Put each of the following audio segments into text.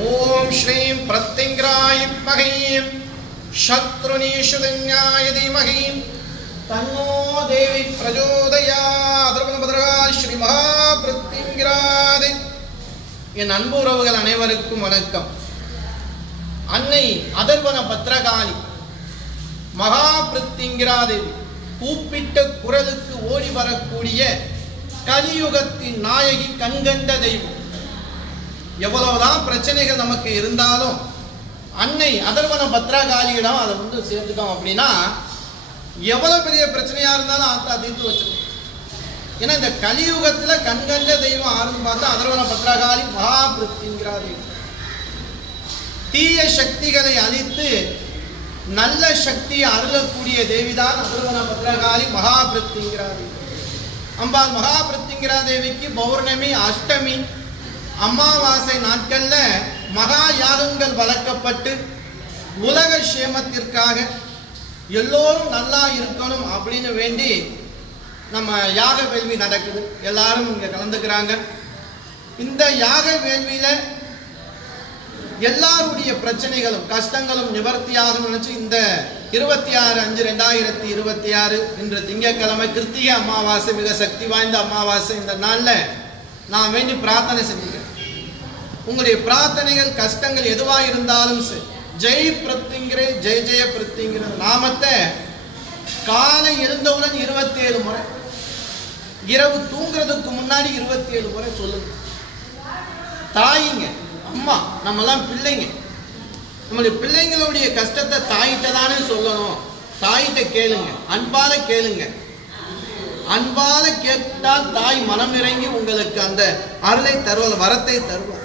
ஓம் ஸ்ரீம் பிரத்யங்கிராய மகீம் சத்ருநீஷதன்யாய தீமஹி தன்னோ தேவி பிரச்சோதயாத். ஸ்ரீ மகா பிரத்யங்கிராதே. என் அன்பு உறவுகள் அனைவருக்கும் வணக்கம். அன்னை அதர்வன பத்ரகாளி மகா பிரத்யங்கிராதேவி கூப்பிட்ட குரலுக்கு ஓடி வரக்கூடிய கலியுகத்தின் நாயகி, கண்கண்ட தெய்வம். எவ்வளவுதான் பிரச்சனைகள் நமக்கு இருந்தாலும் அன்னை அதர்வன பத்ரகாளியிடம் அதை சேர்த்துட்டோம் அப்படின்னா எவ்வளவு பெரிய பிரச்சனையா இருந்தாலும் ஆத்தா தீர்த்து வச்சிருக்கோம். ஏன்னா இந்த கலியுகத்துல கண்கண்ட தெய்வம் ஆறுன்னு பார்த்தா அதர்வன பத்ரகாளி மகா பிரத்யங்கிராதேவி. தீய சக்திகளை அழித்து நல்ல சக்தியை அருளக்கூடிய தேவிதான் அதர்வன பத்ரகாளி மகா பிரத்யங்கிராதேவி. அம்பாள் மகா பிரத்யங்கிராதேவிக்கு பௌர்ணமி, அஷ்டமி, அமாவாசை நாட்கள்ல மகா யாகங்கள் வளர்க்கப்பட்டு உலக சேமத்திற்காக எல்லோரும் நல்லா இருக்கணும் அப்படின்னு வேண்டி நம்ம யாக வேள்வி நடக்குது. எல்லாரும் இங்க கலந்துக்கிறாங்க. இந்த யாக வேள்வியில எல்லாருடைய பிரச்சனைகளும் கஷ்டங்களும் நிவர்த்தியாகும் நினைச்சு இந்த 26/5/2026 இன்று திங்கட்கிழமை கிருத்திகை அமாவாசை, மிக சக்தி வாய்ந்த அமாவாசை. இந்த நாள்ல நான் வேண்டி பிரார்த்தனை செஞ்சுக்கிறேன். உங்களுடைய பிரார்த்தனைகள் கஷ்டங்கள் எதுவாக இருந்தாலும் சரி, ஜெய் பிரத்யங்கிரே, ஜெய ஜெய பிரத்யங்கிற நாமத்தை காலை எழுந்தவுடன் 27 முறை, இரவு தூங்குறதுக்கு முன்னாடி 27 முறை சொல்லுங்க. தாயிங்க, அம்மா, நம்மெல்லாம் பிள்ளைங்க. நம்மளுடைய பிள்ளைங்களுடைய கஷ்டத்தை தாயிட்ட தானே சொல்லணும். தாயிட்ட கேளுங்க, அன்பால கேளுங்க. அன்பால கேட்டால் தாய் மனம் இறங்கி உங்களுக்கு அந்த அருளை தருவது, வரத்தை தருவார்.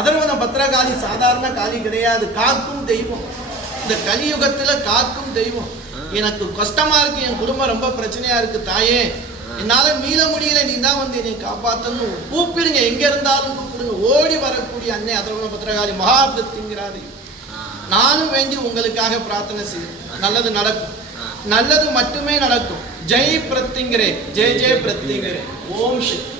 அதர்வன பத்ரகாளி சாதாரண காளி கிடையாது, காக்கும் தெய்வம். இந்த கலியுகத்துல காக்கும் தெய்வம். எனக்கு கஷ்டமா இருக்கு, என் குடும்பம் ரொம்ப பிரச்சனையா இருக்கு தாயே, என்னால மீள முடியல, நீ தான் வந்து என்னை காப்பாத்தன்னு கூப்பிடுங்க. எங்க இருந்தாலும் கூப்பிடுங்க. ஓடி வரக்கூடிய அன்னை அதர்வன பத்ரகாளி மகா பிரத்யங்கிராதேவி. நானும் வேண்டி உங்களுக்காக பிரார்த்தனை செய்யும். நல்லது நடக்கும், நல்லது மட்டுமே நடக்கும். ஜெய் பிரத்யங்கிரே, ஜெய ஜெய பிரத்யங்கிரே. ஓம் சக்தி.